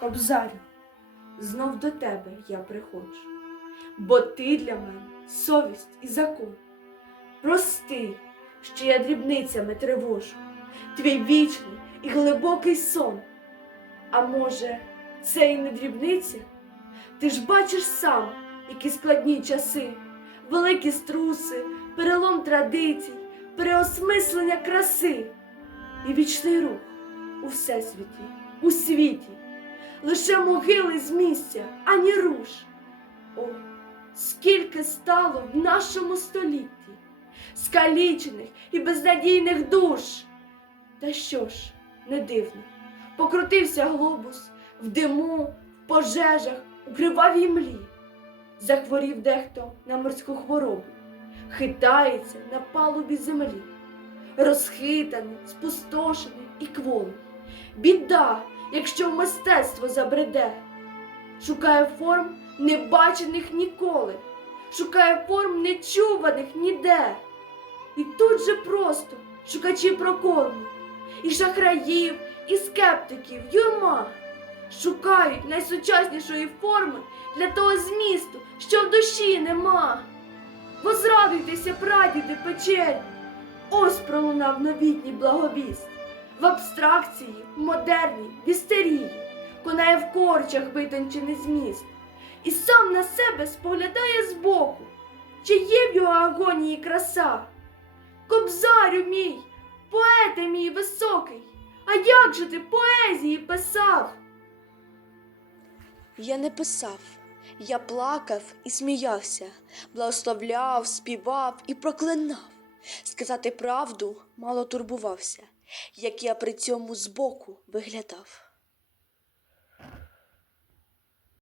Кобзарю, знов до тебе я приходжу, бо ти для мене совість і закон. Прости, що я дрібницями тривожу, твій вічний і глибокий сон. А може, це і не дрібниця? Ти ж бачиш сам, які складні часи, великі струси, перелом традицій, переосмислення краси і вічний рух у всесвіті, у світі, лише могили з місця, ані руш. О, скільки стало в нашому столітті скалічених і безнадійних душ. Та що ж, не дивно, покрутився глобус в диму, в пожежах, у кривавій млі. Захворів дехто на морську хворобу, хитається на палубі землі, розхитаний, спустошений і кволий. Біда, якщо в мистецтво забреде, шукає форм, не бачених ніколи, шукає форм, не чуваних ніде. І тут же просто шукачі прокорму, і шахраїв, і скептиків, юрма шукають найсучаснішої форми для того змісту, що в душі нема. Возрадуйтеся, прадіди печері, ось пролунав новітній благовіст. В абстракції, в модерній, в істерії, конає в корчах витончений зміст, і сам на себе споглядає збоку, чи є в його агонії краса. Кобзарю мій, поете мій високий, а як же ти поезії писав? Я не писав, я плакав і сміявся, благословляв, співав і проклинав. Сказати правду мало турбувався, як я при цьому збоку виглядав.